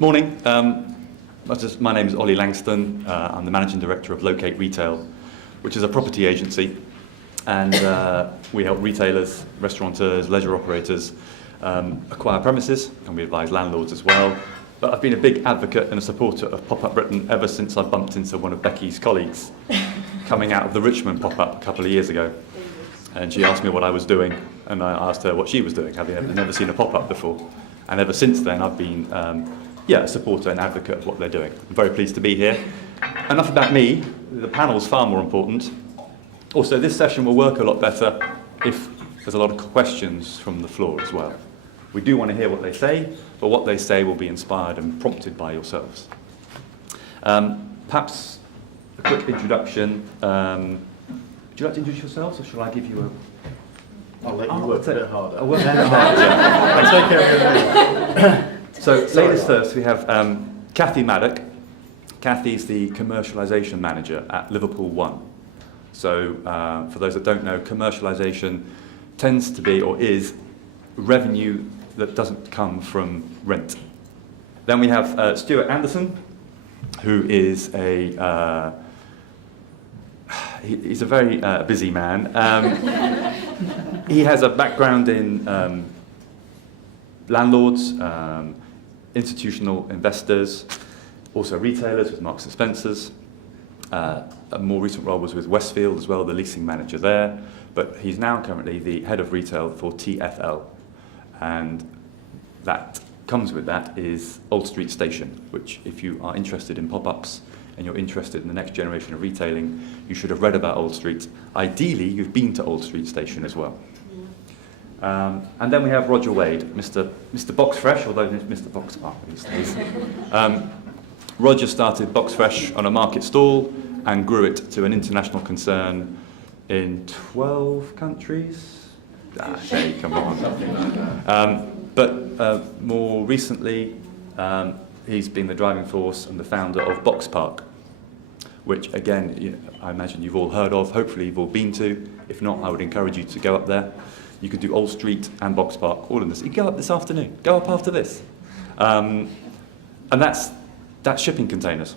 Morning. My name is Ollie Langston. I'm the Managing Director of Locate Retail, which is a property agency, and we help retailers, restaurateurs, leisure operators acquire premises, and we advise landlords as well. But I've been a big advocate and a supporter of PopUp Britain ever since I bumped into one of Becky's colleagues coming out of the Richmond PopUp a couple of years ago. And she asked me what I was doing, and I asked her what she was doing, having never seen a pop-up before. And ever since then, I've been a supporter and advocate of what they're doing. I'm very pleased to be here. Enough about me. The panel's far more important. Also, this session will work a lot better if there's a lot of questions from the floor as well. We do want to hear what they say, but what they say will be inspired and prompted by yourselves. Perhaps a quick introduction. Would you like to introduce yourselves, or shall I give you a... I'll let you work a bit harder. I'll work a bit harder, yeah. Take care of your name. So, ladies first, we have Cathy Maddock. Cathy's the Commercialisation Manager at Liverpool 1. So, for those that don't know, commercialisation tends to be, or is, revenue that doesn't come from rent. Then we have Stuart Anderson, who is he's a very busy man. He has a background in landlords, institutional investors, also retailers with Marks & Spencer's. A more recent role was with Westfield as well, the leasing manager there. But he's now currently the head of retail for TfL. And that comes with that is Old Street Station, which if you are interested in pop-ups and you're interested in the next generation of retailing, you should have read about Old Street. Ideally, you've been to Old Street Station as well. And then we have Roger Wade, Mr. Boxfresh, although Mr. Boxpark these days. Roger started Boxfresh on a market stall and grew it to an international concern in 12 countries. Hey, come on. But more recently, he's been the driving force and the founder of Boxpark, which again, I imagine you've all heard of, hopefully you've all been to. If not, I would encourage you to go up there. You could do Old Street and Boxpark, all in this. You can go up this afternoon, go up after this. And that's shipping containers.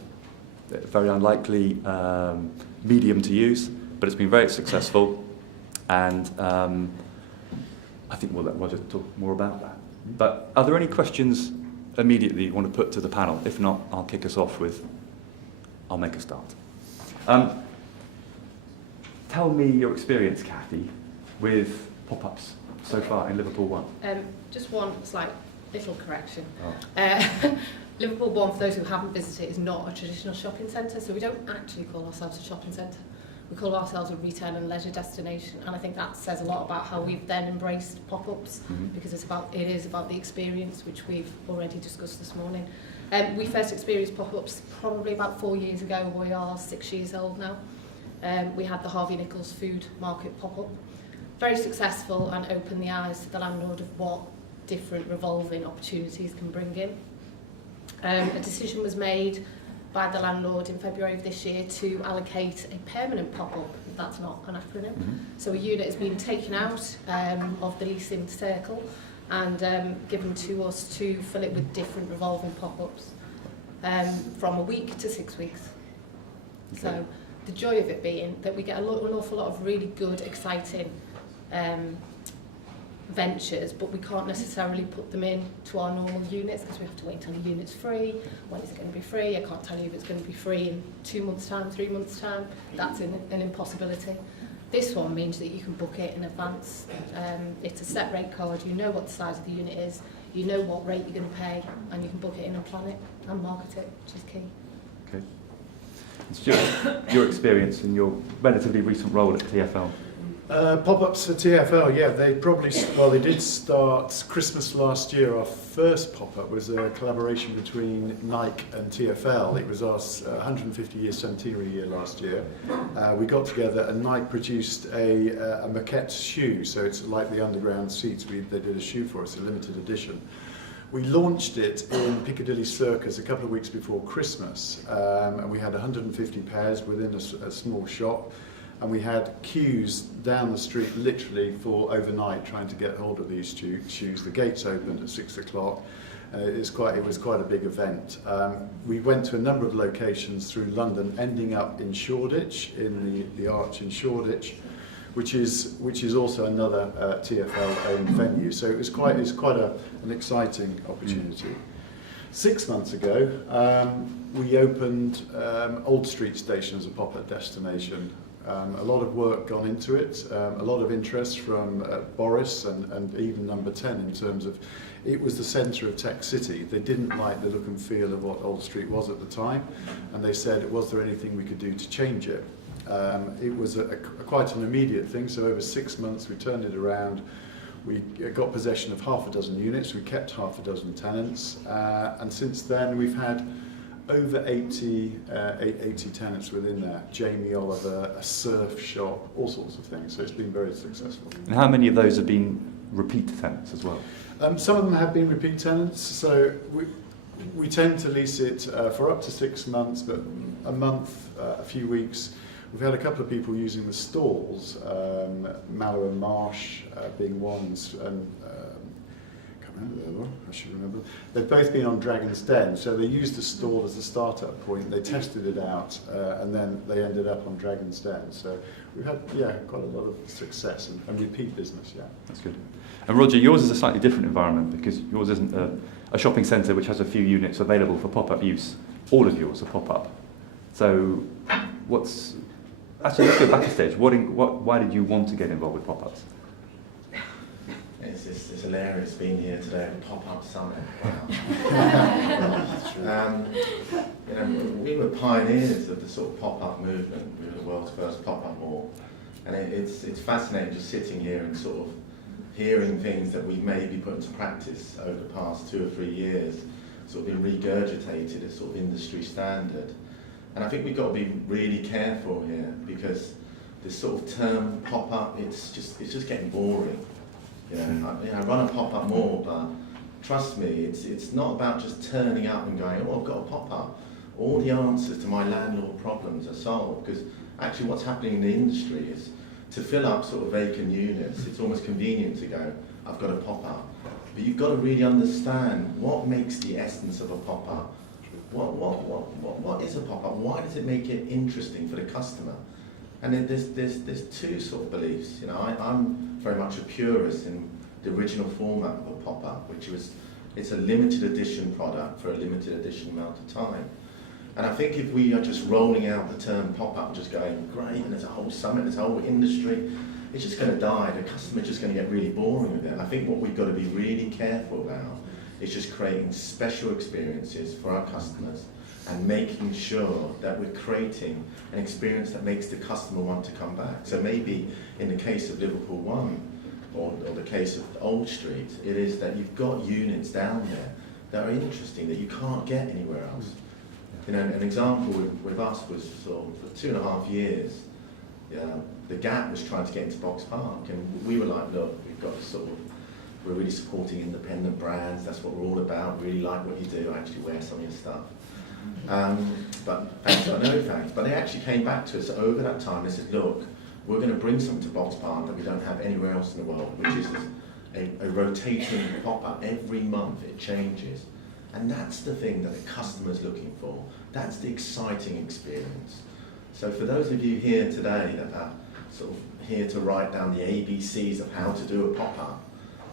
Very unlikely medium to use, but it's been very successful. And I think we'll let Roger talk more about that. But are there any questions immediately you want to put to the panel? If not, I'll kick us off with, I'll make a start. Tell me your experience, Cathy, with pop-ups so far in Liverpool 1. Just one slight little correction. Oh. Liverpool 1, for those who haven't visited, is not a traditional shopping centre, so we don't actually call ourselves a shopping centre. We call ourselves a retail and leisure destination, and I think that says a lot about how we've then embraced pop-ups, because it is about the experience, which we've already discussed this morning. We first experienced pop-ups probably about 4 years ago. We are 6 years old now. We had the Harvey Nichols food market pop-up. Very successful and opened the eyes to the landlord of what different revolving opportunities can bring in. A decision was made by the landlord in February of this year to allocate a permanent pop-up. That's not an acronym. So a unit has been taken out of the leasing circle and given to us to fill it with different revolving pop-ups from a week to 6 weeks. Okay. So the joy of it being that we get an awful lot of really good, exciting ventures, but we can't necessarily put them in to our normal units because we have to wait until the unit's free. When is it going to be free? I can't tell you if it's going to be free in 2 months' time, 3 months' time. That's an impossibility. This one means that you can book it in advance. It's a set rate card. You know what the size of the unit is. You know what rate you're going to pay, and you can book it in and plan it and market it, which is key. Okay. And Stuart, your experience in your relatively recent role at TfL. Pop-ups for TfL, yeah, they did start Christmas last year. Our first pop-up was a collaboration between Nike and TfL. It was our 150-year centenary year last year. We got together and Nike produced a maquette shoe, so it's like the underground seats. They did a shoe for us, a limited edition. We launched it in Piccadilly Circus a couple of weeks before Christmas, and we had 150 pairs within a small shop. And we had queues down the street literally for overnight trying to get hold of these shoes. The gates opened at 6 o'clock It was quite a big event. We went to a number of locations through London, ending up in Shoreditch, in the Arch in Shoreditch, which is also another TfL-owned venue. So it was quite an exciting opportunity. 6 months ago, we opened Old Street Station as a pop-up destination. A lot of work gone into it, a lot of interest from Boris and even Number 10 in terms of it was the centre of Tech City. They didn't like the look and feel of what Old Street was at the time, and they said, was there anything we could do to change it? It was quite an immediate thing, so over 6 months we turned it around. We got possession of half a dozen units, we kept half a dozen tenants, and since then we've had over 80 tenants within there. Jamie Oliver, a surf shop, all sorts of things, so it's been very successful. And how many of those have been repeat tenants as well? Some of them have been repeat tenants, so we tend to lease it for up to 6 months, but a month, a few weeks. We've had a couple of people using the stalls, Mallow and Marsh being ones, and I can't remember the other one, I should remember. They've both been on Dragon's Den, so they used the stall as a start-up point, they tested it out, and then they ended up on Dragon's Den. So we've had, quite a lot of success and repeat business, That's good. And Roger, yours is a slightly different environment because yours isn't a shopping centre which has a few units available for pop-up use. All of yours are pop-up. So actually, let's go back a stage. Why did you want to get involved with pop-ups? It's hilarious being here today at PopUp Summit. Wow. We were pioneers of the sort of pop-up movement. We were the world's first pop-up mall. And it's fascinating just sitting here and sort of hearing things that we've maybe put into practice over the past 2 or 3 years, sort of been regurgitated as sort of industry standard. And I think we've got to be really careful here because this sort of term pop-up, it's just getting boring. I run a pop-up mall, but trust me, it's not about just turning up and going, oh, I've got a pop-up. All the answers to my landlord problems are solved because actually what's happening in the industry is to fill up sort of vacant units, it's almost convenient to go, I've got a pop-up. But you've got to really understand what makes the essence of a pop-up. What is a pop-up? Why does it make it interesting for the customer? And then there's two sort of beliefs. I'm very much a purist in the original format of a pop-up, which was it's a limited edition product for a limited edition amount of time. And I think if we are just rolling out the term pop-up, just going great, and there's a whole summit, there's a whole industry, it's just going to die. The customer's just going to get really boring with it. I think what we've got to be really careful about is just creating special experiences for our customers and making sure that we're creating an experience that makes the customer want to come back. So maybe in the case of Liverpool 1 or the case of Old Street, it is that you've got units down there that are interesting that you can't get anywhere else. An example with us was sort of for 2.5 years, the Gap was trying to get into Boxpark, and we were like, look, we've got we're really supporting independent brands, that's what we're all about, really like what you do, I actually wear some of your stuff. But thanks, no thanks. But they actually came back to us over that time, they said, look, we're going to bring something to Boxpark that we don't have anywhere else in the world, which is a rotating pop-up. Every month it changes. And that's the thing that the customer's looking for. That's the exciting experience. So for those of you here today that are sort of here to write down the ABCs of how to do a pop-up,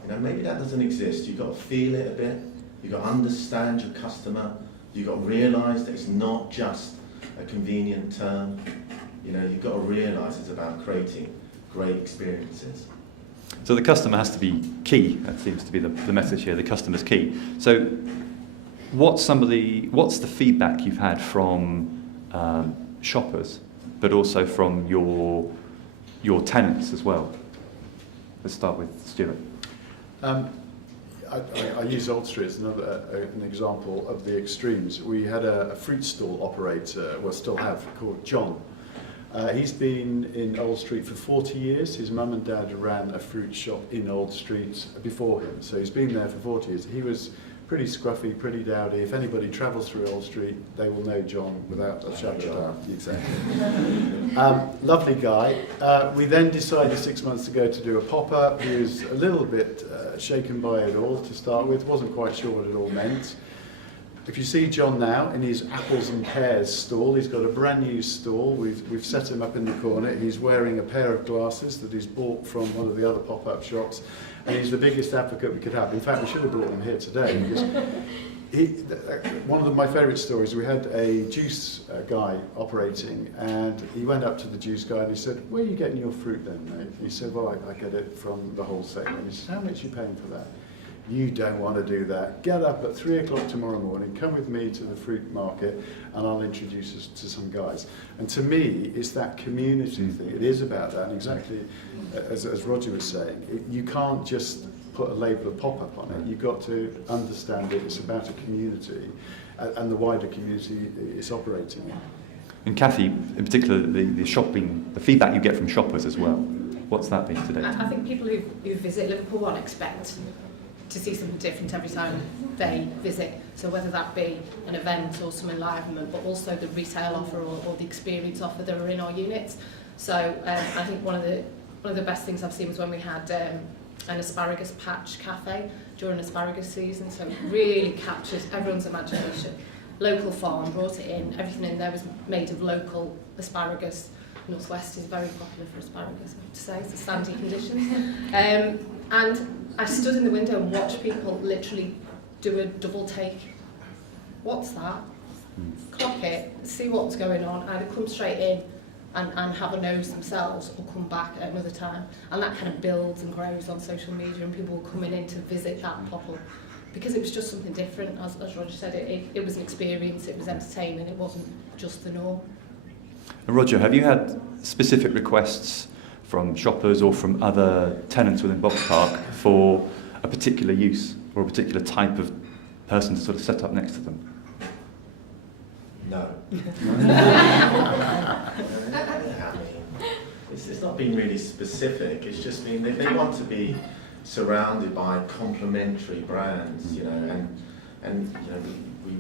maybe that doesn't exist. You've got to feel it a bit. You've got to understand your customer. You've got to realise that it's not just a convenient term. You've got to realise it's about creating great experiences. So the customer has to be key. That seems to be the message here. The customer's key. So what's the feedback you've had from shoppers, but also from your tenants as well? Let's start with Stuart. I use Old Street as an example of the extremes. We had a fruit stall operator, still have, called John. He's been in Old Street for 40 years. His mum and dad ran a fruit shop in Old Street before him, so he's been there for 40 years. He was pretty scruffy, pretty dowdy. If anybody travels through Old Street, they will know John without a shadow of a doubt. Exactly. Lovely guy. We then decided 6 months ago to do a pop-up. He was a little bit shaken by it all to start with, wasn't quite sure what it all meant. If you see John now in his apples and pears stall, he's got a brand new stall. We've set him up in the corner. He's wearing a pair of glasses that he's bought from one of the other pop-up shops, and he's the biggest advocate we could have. In fact, we should have brought him here today, because one of my favourite stories, we had a juice guy operating, and he went up to the juice guy and he said, "Where are you getting your fruit then, mate?" He said, "Well, I get it from the wholesaler." And he said, "How much are you paying for that?" "You don't want to do that. Get up at 3 o'clock tomorrow morning, come with me to the fruit market, and I'll introduce us to some guys." And to me, it's that community thing. It is about that, and exactly as Roger was saying, you can't just put a label of pop-up on it. You've got to understand it. It's about a community, and the wider community it's operating in. And Cathy, in particular, the shopping, the feedback you get from shoppers as well. What's that been today? I think people who visit Liverpool won't expect to see something different every time they visit. So whether that be an event or some enlivenment, but also the retail offer or the experience offer that are in our units. So I think one of the best things I've seen was when we had an asparagus patch cafe during asparagus season. So it really captures everyone's imagination. Local farm, brought it in, everything in there was made of local asparagus. North West is very popular for asparagus, I have to say, it's the sandy conditions. And I stood in the window and watched people literally do a double take. What's that? Clock it, see what's going on, either come straight in and have a nose themselves or come back at another time. And that kind of builds and grows on social media, and people were coming in to visit that pop-up because it was just something different. As Roger said, it was an experience, it was entertaining, it wasn't just the norm. And Roger, have you had specific requests from shoppers or from other tenants within Boxpark for a particular use or a particular type of person to sort of set up next to them? No. It's not been really specific. It's just been they want to be surrounded by complementary brands, you know, and you know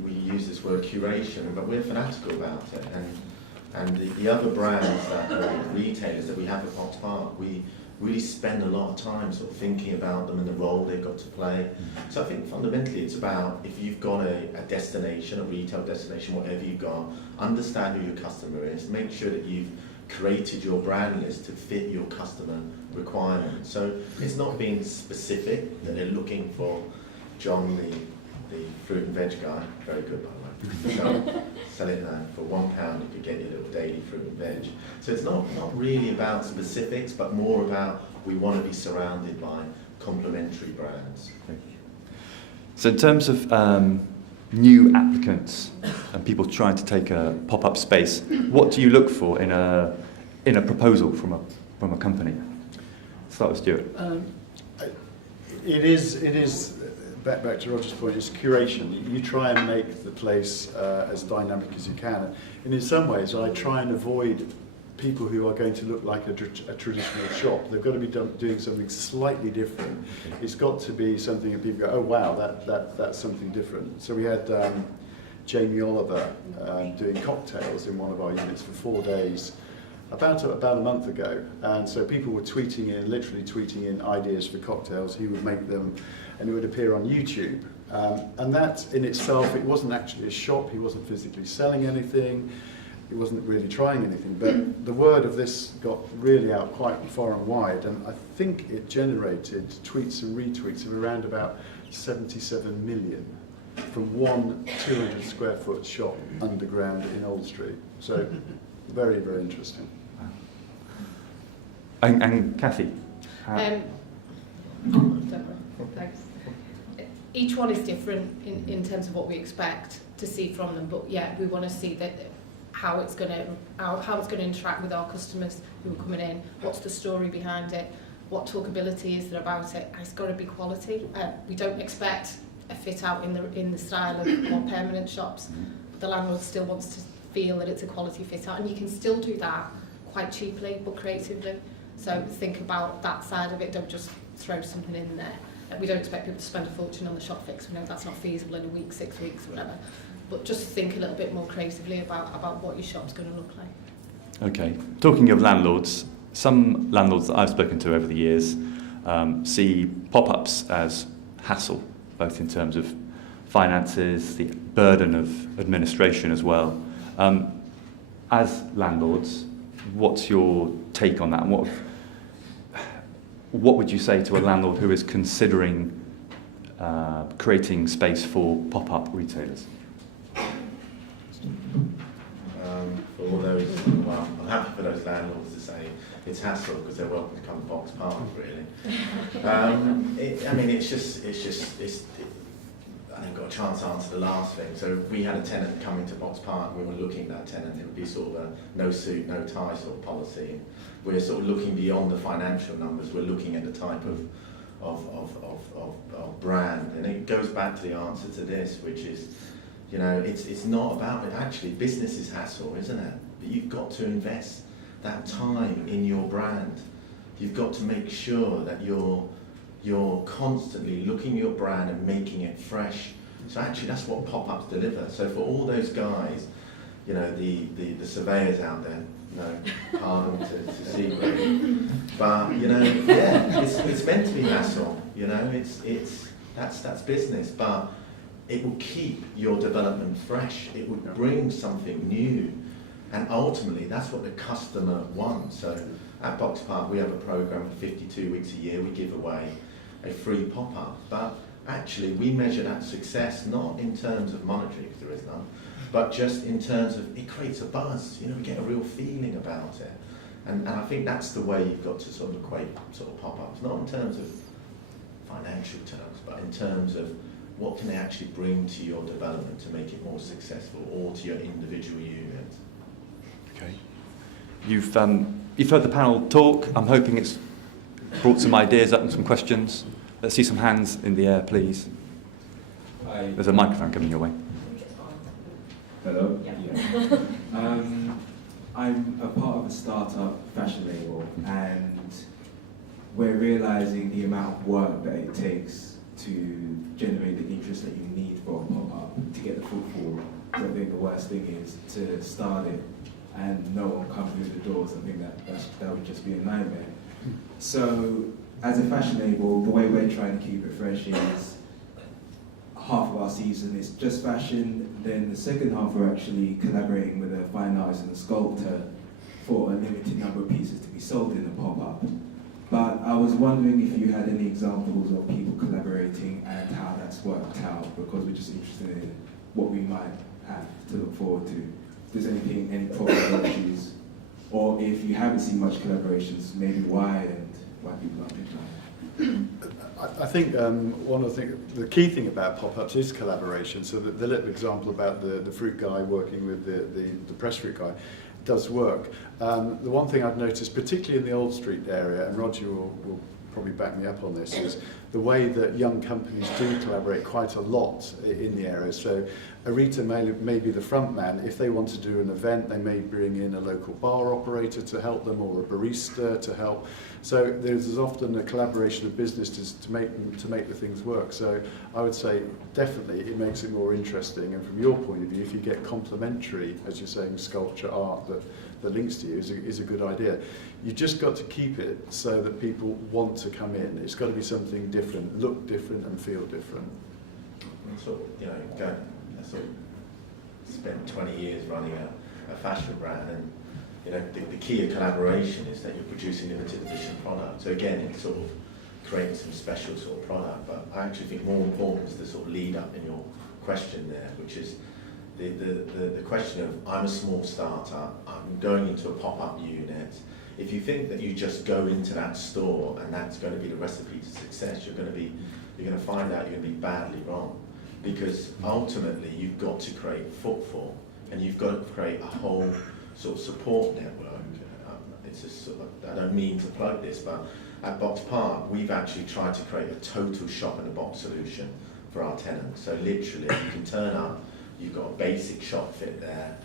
we use this word curation, but we're fanatical about it. And the other brands that retailers that we have at Boxpark, we really spend a lot of time sort of thinking about them and the role they've got to play. So I think fundamentally it's about, if you've got a destination, a retail destination, whatever you've got, understand who your customer is, make sure that you've created your brand list to fit your customer requirements. So it's not being specific that they're looking for John, the fruit and veg guy, very good by the way. So, sell it for £1 you could get your little daily fruit and veg. So it's not really about specifics, but more about we want to be surrounded by complementary brands. So in terms of new applicants and people trying to take a pop-up space, what do you look for in a proposal from a company? Start with Stuart. It is. Back to Roger's point, it's curation. You try and make the place as dynamic as you can. And in some ways, I try and avoid people who are going to look like a traditional shop. They've got to be doing something slightly different. It's got to be something that people go, "Oh wow, that's something different." So we had Jamie Oliver doing cocktails in one of our units for 4 days. About a month ago, and so people were literally tweeting in ideas for cocktails. He would make them, and it would appear on YouTube. And that in itself, it wasn't actually a shop. He wasn't physically selling anything. He wasn't really trying anything. But the word of this got really out quite far and wide, and I think it generated tweets and retweets of around about 77 million from one 200 square foot shop underground in Old Street. So very, very interesting. And Cathy? Don't worry, thanks. Each one is different in terms of what we expect to see from them, but yeah, we want to see that how it's going to interact with our customers who are coming in. What's the story behind it? What talkability is there about it? And it's got to be quality. We don't expect a fit out in the style of more permanent shops, but the landlord still wants to feel that it's a quality fit out, and you can still do that quite cheaply but creatively. So think about that side of it, don't just throw something in there. We don't expect people to spend a fortune on the shop fix. We know that's not feasible in a week, 6 weeks, or whatever. But just think a little bit more creatively about what your shop's going to look like. Okay. Talking of landlords, some landlords that I've spoken to over the years see pop-ups as hassle, both in terms of finances, the burden of administration as well. As landlords, what's your take on that? And what would you say to a landlord who is considering creating space for pop-up retailers? For all those, well, I'm happy for those landlords to say it's hassle because they're welcome to come to Boxpark, really. I mean, I haven't got a chance to answer the last thing. So if we had a tenant coming to Boxpark, we were looking at that tenant, it would be sort of a no suit, no tie sort of policy. We're sort of looking beyond the financial numbers, we're looking at the type of brand. And it goes back to the answer to this, which is, you know, it's not about it. Actually, business is hassle, isn't it? But you've got to invest that time in your brand. You've got to make sure that you're constantly looking at your brand and making it fresh. So actually, that's what pop-ups deliver. So for all those guys, you know, the surveyors out there, no, pardon to CBRE, but you know, yeah, it's meant to be hassle. You know, that's business, but it will keep your development fresh. It will bring something new, and ultimately, that's what the customer wants. So at Boxpark, we have a program for 52 weeks a year. We give away a free pop-up, but actually, we measure that success not in terms of monetary, because there is none, but just in terms of it creates a buzz. You know, we get a real feeling about it, and I think that's the way you've got to sort of equate sort of pop-ups, not in terms of financial terms, but in terms of what can they actually bring to your development to make it more successful, or to your individual unit. Okay. You've heard the panel talk. I'm hoping it's brought some ideas up and some questions. Let's see some hands in the air, please. Hi. There's a microphone coming your way. Hello? Yeah. I'm a part of a startup fashion label, and we're realizing the amount of work that it takes to generate the interest that you need for a pop-up to get the footfall. So I think the worst thing is to start it and no one comes through the doors. I think that would just be a nightmare. So as a fashion label, the way we're trying to keep it fresh is half of our season is just fashion, then the second half we're actually collaborating with a fine artist and a sculptor for a limited number of pieces to be sold in the pop-up. But I was wondering if you had any examples of people collaborating and how that's worked out, because we're just interested in what we might have to look forward to. If there's anything, any problem issues, or if you haven't seen much collaborations, maybe why and why people aren't picking up. I think one of the key thing about pop-ups is collaboration. So the little example about the fruit guy working with the pressed fruit guy does work. The one thing I've noticed, particularly in the Old Street area, and Roger will probably back me up on this, is the way that young companies do collaborate quite a lot in the area. So Arita may be the front man. If they want to do an event, they may bring in a local bar operator to help them, or a barista to help. So there's often a collaboration of businesses to make the things work. So I would say definitely it makes it more interesting. And from your point of view, if you get complementary, as you're saying, sculpture, art that links to you is a good idea. You just got to keep it so that people want to come in. It's got to be something different, look different and feel different. And sort of, you know, I sort of spent 20 years running a fashion brand, and you know, the key of collaboration is that you're producing limited edition product. So again, it's sort of creating some special sort of product, but I actually think more important is the sort of lead up in your question there, which is the question of, I'm a small startup, I'm going into a pop-up unit. If you think that you just go into that store and that's going to be the recipe to success, you're going to find out you're going to be badly wrong, because ultimately you've got to create footfall, and you've got to create a whole sort of support network. It's just sort of, I don't mean to plug this, but at Boxpark we've actually tried to create a total shop in a box solution for our tenants. So literally, you can turn up, you've got a basic shop fit there,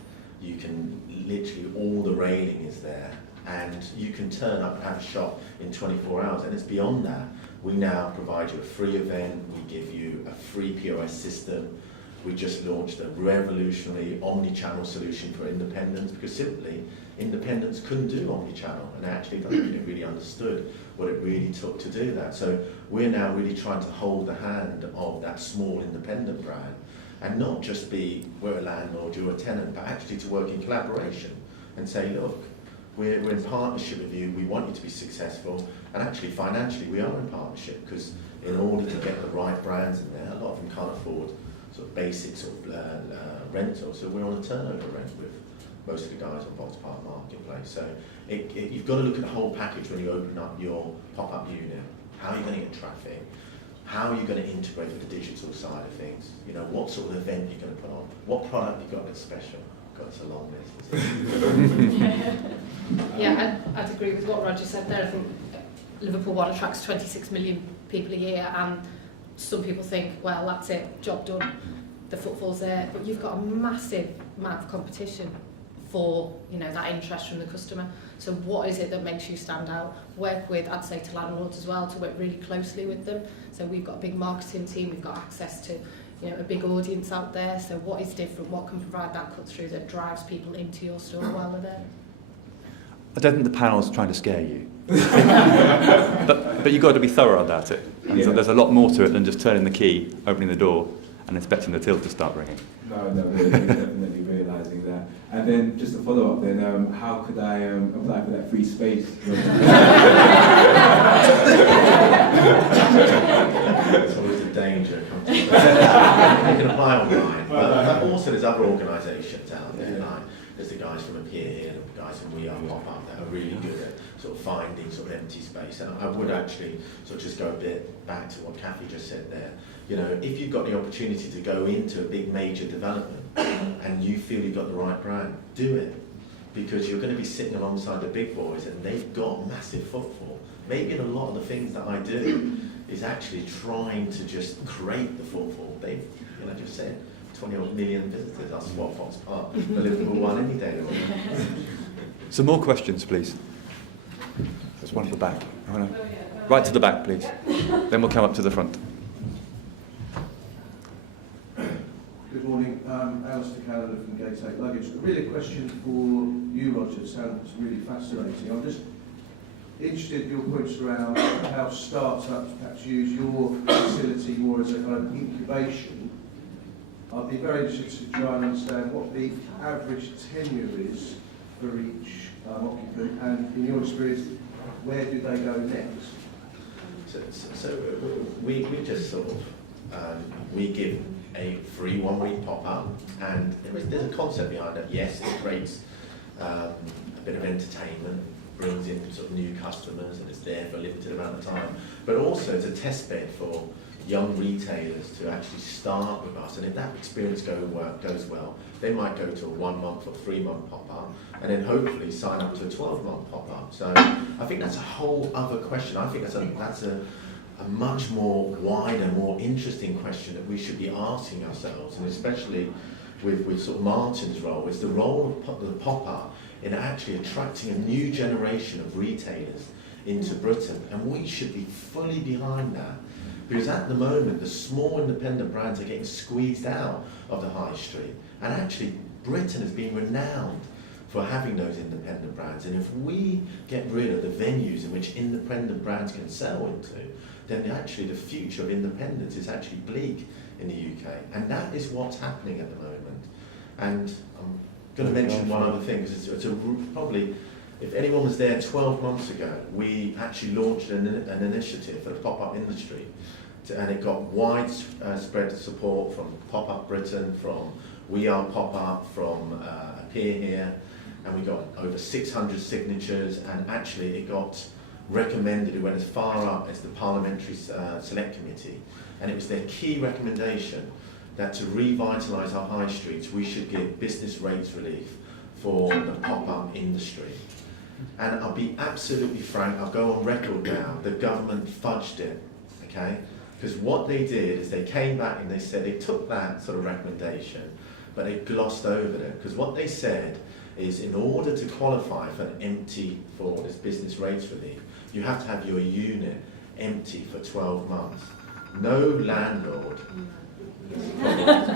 you can literally, all the railing is there, and you can turn up and have a shop in 24 hours, and it's beyond that. We now provide you a free event, we give you a free POS system. We just launched a revolutionary omni-channel solution for independents, because simply independents couldn't do omni-channel, and actually don't think they really understood what it really took to do that. So we're now really trying to hold the hand of that small independent brand, and not just be, we're a landlord, you're a tenant, but actually to work in collaboration and say, look, we're in partnership with you, we want you to be successful, and actually financially we are in partnership, because in order to get the right brands in there, a lot of them can't afford sort of basic sort of rental, so we're on a turnover rent with most of the guys on Boxpark Marketplace. So you've got to look at the whole package when you open up your pop-up unit. How are you going to get traffic? How are you going to integrate with the digital side of things? You know, what sort of event you're going to put on? What product you've got that's special? God, it's a long list. Yeah, I'd agree with what Roger said there. I think Liverpool One attracts 26 million people a year, and some people think, well, that's it, job done, the footfall's there, but you've got a massive amount of competition for, you know, that interest from the customer. So what is it that makes you stand out? Work with, I'd say, to landlords as well, to work really closely with them. So we've got a big marketing team, we've got access to, you know, a big audience out there. So what is different? What can provide that cut through that drives people into your store while they're there? I don't think the panel's trying to scare you. but you've got to be thorough about it. And so there's a lot more to it than just turning the key, opening the door, and expecting the till to start ringing. No, we're definitely realising that. And then just to follow up then, how could I apply for that free space? It's always a danger. You can apply online, but also there's other organisations out there, like there's the guys from Appear here, and the guys from We Are PopUp that are really good at sort of finding sort of empty space. And I would actually sort of just go a bit back to what Cathy just said there. You know, if you've got the opportunity to go into a big major development and you feel you've got the right brand, do it. Because you're going to be sitting alongside the big boys and they've got massive footfall. Maybe in a lot of the things that I do is actually trying to just create the footfall. They've, you know, just said 20 million visitors. I'll swap Boxpark for Liverpool One any day. Some more questions, please. There's one at the back. Right to the back, please. Then we'll come up to the front. Good morning, Alistair Callender from Gate 8 Luggage. Really a question for you, Roger. It sounds really fascinating. I'm just interested in your points around how startups perhaps use your facility more as a kind of incubation. I'd be very interested to try and understand what the average tenure is for each occupant, and in your experience, where do they go next? So we just sort of, we give a free 1 week pop-up, and there's a concept behind it. Yes, it creates a bit of entertainment, brings in sort of new customers, and it's there for a limited amount of time, but also it's a test bed for young retailers to actually start with us, and if that experience goes well, they might go to a 1 month or 3 month pop-up, and then hopefully sign up to a 12-month pop-up. So I think that's a whole other question. I think that's a much more wider, more interesting question that we should be asking ourselves, and especially with sort of Martin's role, is the role of the pop-up in actually attracting a new generation of retailers into Britain, and we should be fully behind that. Because at the moment, the small independent brands are getting squeezed out of the high street. And actually, Britain has been renowned for having those independent brands. And if we get rid of the venues in which independent brands can sell into, then actually the future of independence is actually bleak in the UK. And that is what's happening at the moment. And I'm going to mention one other thing, because it's probably, if anyone was there 12 months ago, we actually launched an initiative for the pop-up industry, and it got widespread support from PopUp Britain, from We Are PopUp, from Appear here, and we got over 600 signatures, and actually it got recommended, it went as far up as the Parliamentary Select Committee, and it was their key recommendation that to revitalise our high streets, we should give business rates relief for the pop-up industry. And I'll be absolutely frank, I'll go on record now, the government fudged it, okay? Because what they did is they came back and they said they took that sort of recommendation, but they glossed over it. Because what they said is, in order to qualify for an empty for this business rates relief, you have to have your unit empty for 12 months. No landlord,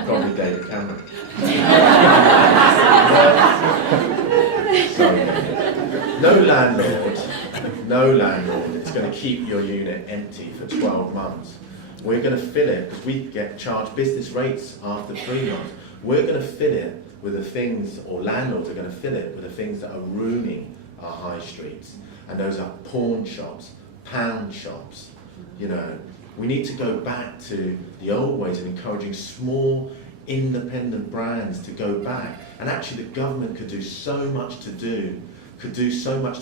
probably David Cameron. Sorry. No landlord is going to keep your unit empty for 12 months. We're going to fill it, because we get charged business rates after 3 months. We're going to fill it with the things, or landlords are going to fill it with the things that are ruining our high streets. And those are pawn shops, pound shops. You know, we need to go back to the old ways of encouraging small, independent brands to go back. And actually the government could do so much to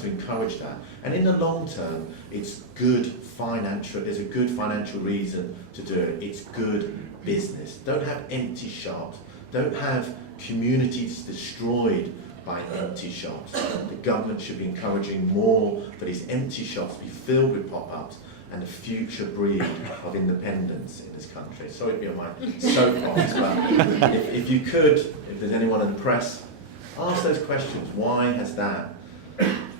encourage that. And in the long term, it's good financial, there's a good financial reason to do it. It's good business. Don't have empty shops. Don't have communities destroyed by empty shops. The government should be encouraging more for these empty shops to be filled with pop-ups and the future breed of independence in this country. Sorry to be on my soapbox, but if you could, if there's anyone in the press, ask those questions. Why has that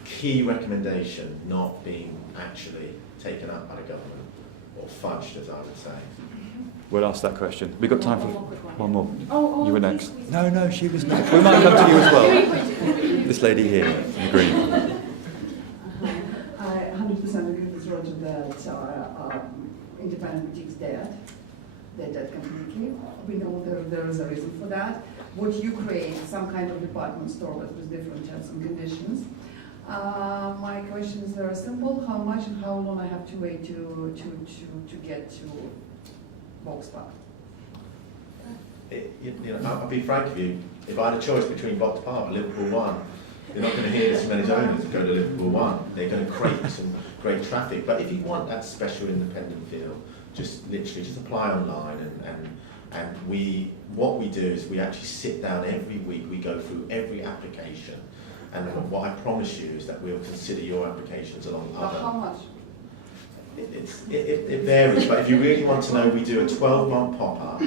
key recommendation not been actually taken up by the government, or fudged, as I would say? We'll ask that question. We've got time for one more. Oh, You were please, next. please. No, she was next. We might come to you as well. This lady here in the green. I 100% agree with Roger that independent boutiques dead. They're dead completely. We know there is a reason for that. Would you create some kind of department store but with different terms and conditions? My question is very simple. How much and how long I have to wait to get to Boxpark? I'll be frank with you, if I had a choice between Boxpark and Liverpool 1, you're not going to hear this many owners go to Liverpool 1. They're going to create some great traffic. But if you want that special independent feel, just apply online, and what we do is we actually sit down every week, we go through every application, and what I promise you is that we'll consider your applications along But other. how much? It varies, but if you really want to know, we do a 12-month pop-up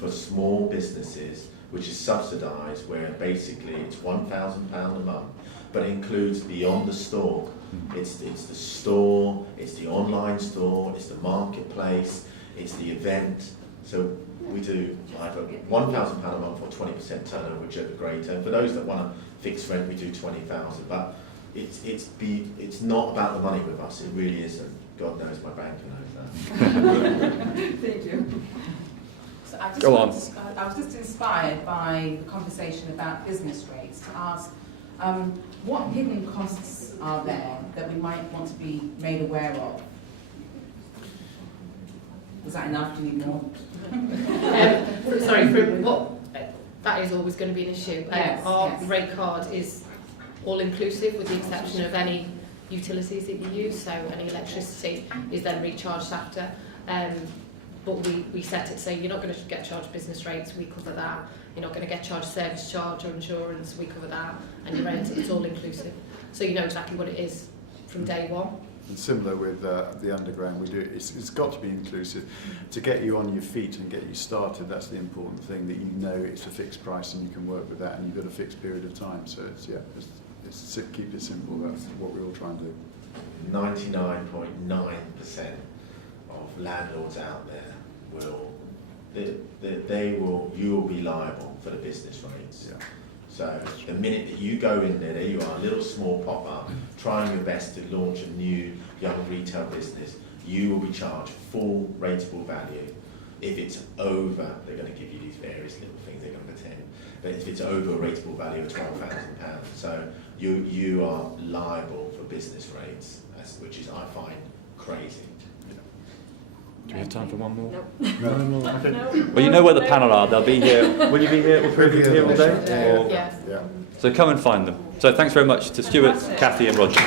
for small businesses, which is subsidised, where basically it's £1,000 a month, but it includes beyond the store. It's the store, it's the online store, it's the marketplace, it's the event. So we do either £1,000 a month or 20% turnover, whichever greater. And for those that want a fixed rent, we do 20,000. But it's not about the money with us. It really isn't. God knows my banker knows that. Thank you. So I was just inspired by the conversation about business rates to ask what hidden costs are there that we might want to be made aware of? Was that enough? Do you need more? Sorry, that is always going to be an issue. Our rate card is all-inclusive with the exception of any utilities that you use, so any electricity is then recharged after. But we set it so you're not going to get charged business rates, we cover that. You're not going to get charged service charge or insurance, we cover that. And your rent, it's all inclusive. So you know exactly what it is from day one. And similar with the underground, we do it's got to be inclusive to get you on your feet and get you started. That's the important thing, that you know it's a fixed price and you can work with that, and you've got a fixed period of time. So it's keep it simple. That's what we all try and do. 99.9% of landlords out there you will be liable for the business rates. Yeah. So the minute that you go in there you are, a little small pop-up, trying your best to launch a new young retail business, you will be charged full rateable value. If it's over, they're going to give you these various little things they're going to pretend. But if it's over a rateable value of £12,000, so you are liable for business rates, which is, I find, crazy. Do we have time for one more? No. Okay. Well, you know where the panel are. They'll be here. Will you be here? Will Prue be here all day? Yeah. So come and find them. So thanks very much to Stuart, Cathy and Roger.